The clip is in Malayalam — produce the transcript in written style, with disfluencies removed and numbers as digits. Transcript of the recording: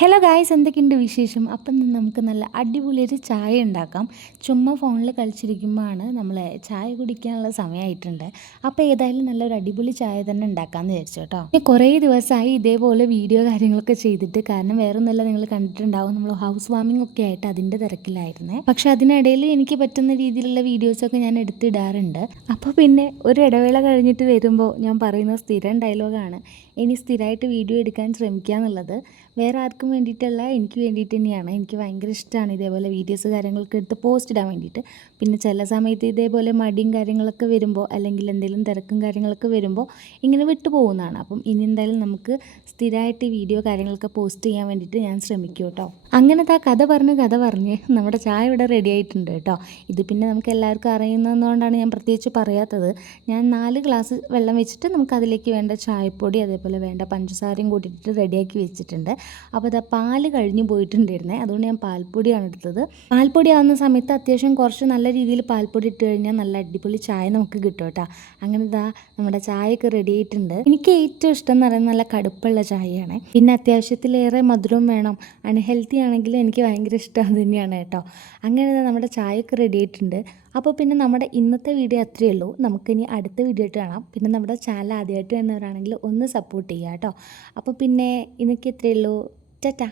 ഹലോ ഗായ്സ്, എന്തൊക്കെയുണ്ട് വിശേഷം? അപ്പം ഇന്ന് നമുക്ക് നല്ല അടിപൊളി ഒരു ചായ ഉണ്ടാക്കാം. ചുമ്മാ ഫോണിൽ കളിച്ചിരിക്കുമ്പോഴാണ് നമ്മൾ ചായ കുടിക്കാനുള്ള സമയമായിട്ടുണ്ട്. അപ്പോൾ ഏതായാലും നല്ലൊരു അടിപൊളി ചായ തന്നെ ഉണ്ടാക്കാമെന്ന് വിചാരിച്ചു കേട്ടോ. പിന്നെ കുറേ ദിവസമായി ഇതേപോലെ വീഡിയോ കാര്യങ്ങളൊക്കെ ചെയ്തിട്ട്, കാരണം വേറെ ഒന്നുമല്ല, നിങ്ങൾ കണ്ടിട്ടുണ്ടാവും, നമ്മൾ ഹൗസ് വാമിംഗ് ഒക്കെ ആയിട്ട് അതിൻ്റെ തിരക്കിലായിരുന്നേ. പക്ഷേ അതിനിടയിൽ എനിക്ക് പറ്റുന്ന രീതിയിലുള്ള വീഡിയോസൊക്കെ ഞാൻ എടുത്തിടാറുണ്ട്. അപ്പോൾ പിന്നെ ഒരു ഇടവേള കഴിഞ്ഞിട്ട് വരുമ്പോൾ ഞാൻ പറയുന്ന സ്ഥിരം ഡയലോഗാണ്, ഇനി സ്ഥിരമായിട്ട് വീഡിയോ എടുക്കാൻ ശ്രമിക്കുക എന്നുള്ളത്. വേറെ ആർക്കും വേണ്ടിയിട്ടല്ല, എനിക്ക് വേണ്ടിയിട്ട് തന്നെയാണ്. എനിക്ക് ഭയങ്കര ഇഷ്ടമാണ് ഇതേപോലെ വീഡിയോസ് കാര്യങ്ങളൊക്കെ എടുത്ത് പോസ്റ്റ് ഇടാൻ വേണ്ടിയിട്ട്. പിന്നെ ചില സമയത്ത് ഇതേപോലെ മടിയും കാര്യങ്ങളൊക്കെ വരുമ്പോൾ, അല്ലെങ്കിൽ എന്തെങ്കിലും തിരക്കും കാര്യങ്ങളൊക്കെ വരുമ്പോൾ ഇങ്ങനെ വിട്ടു പോകുന്നതാണ്. അപ്പം ഇനി എന്തായാലും നമുക്ക് സ്ഥിരമായിട്ട് വീഡിയോ കാര്യങ്ങളൊക്കെ പോസ്റ്റ് ചെയ്യാൻ വേണ്ടിയിട്ട് ഞാൻ ശ്രമിക്കും കേട്ടോ. അങ്ങനത്തെ ആ കഥ പറഞ്ഞ് നമ്മുടെ ചായ ഇവിടെ റെഡി ആയിട്ടുണ്ട് കേട്ടോ. ഇത് പിന്നെ നമുക്ക് എല്ലാവർക്കും അറിയുന്നതുകൊണ്ടാണ് ഞാൻ പ്രത്യേകിച്ച് പറയാത്തത്. ഞാൻ 4 ഗ്ലാസ് വെള്ളം വെച്ചിട്ട് നമുക്ക് അതിലേക്ക് വേണ്ട ചായപ്പൊടി, അതേപോലെ വേണ്ട പഞ്ചസാരയും കൂട്ടിയിട്ട് റെഡിയാക്കി വെച്ചിട്ടുണ്ട്. അപ്പോൾ ഇതാ പാല് കഴിഞ്ഞ് പോയിട്ടുണ്ടായിരുന്നേ, അതുകൊണ്ട് ഞാൻ പാൽപ്പൊടിയാണ് എടുത്തത്. പാൽപ്പൊടി ആവുന്ന സമയത്ത് അത്യാവശ്യം കുറച്ച് നല്ല രീതിയിൽ പാൽപ്പൊടി ഇട്ട് കഴിഞ്ഞാൽ നല്ല അടിപൊളി ചായ നമുക്ക് കിട്ടും കേട്ടോ. അങ്ങനെ ഇതാ നമ്മുടെ ചായയൊക്കെ റെഡി ആയിട്ടുണ്ട്. എനിക്ക് ഏറ്റവും ഇഷ്ടം എന്ന് പറയുന്നത് നല്ല കടുപ്പുള്ള ചായയാണ്. പിന്നെ അത്യാവശ്യത്തിലേറെ മധുരം വേണം. അൺഹെൽത്തി ആണെങ്കിലും എനിക്ക് ഭയങ്കര ഇഷ്ടം അത് തന്നെയാണ് കേട്ടോ. അങ്ങനെ നമ്മുടെ ചായയൊക്കെ റെഡി ആയിട്ടുണ്ട്. അപ്പോൾ പിന്നെ നമ്മുടെ ഇന്നത്തെ വീഡിയോ അത്രയേ ഉള്ളൂ. നമുക്കിനി അടുത്ത വീഡിയോ ആയിട്ട് കാണാം. പിന്നെ നമ്മുടെ ചാനൽ ആദ്യമായിട്ട് വരുന്നവരാണെങ്കിൽ ഒന്ന് സപ്പോർട്ട് ചെയ്യുക കേട്ടോ. അപ്പോൾ പിന്നെ ഇന്നൊക്കെ ഇത്രയേ ഉള്ളൂ. ടാറ്റാ.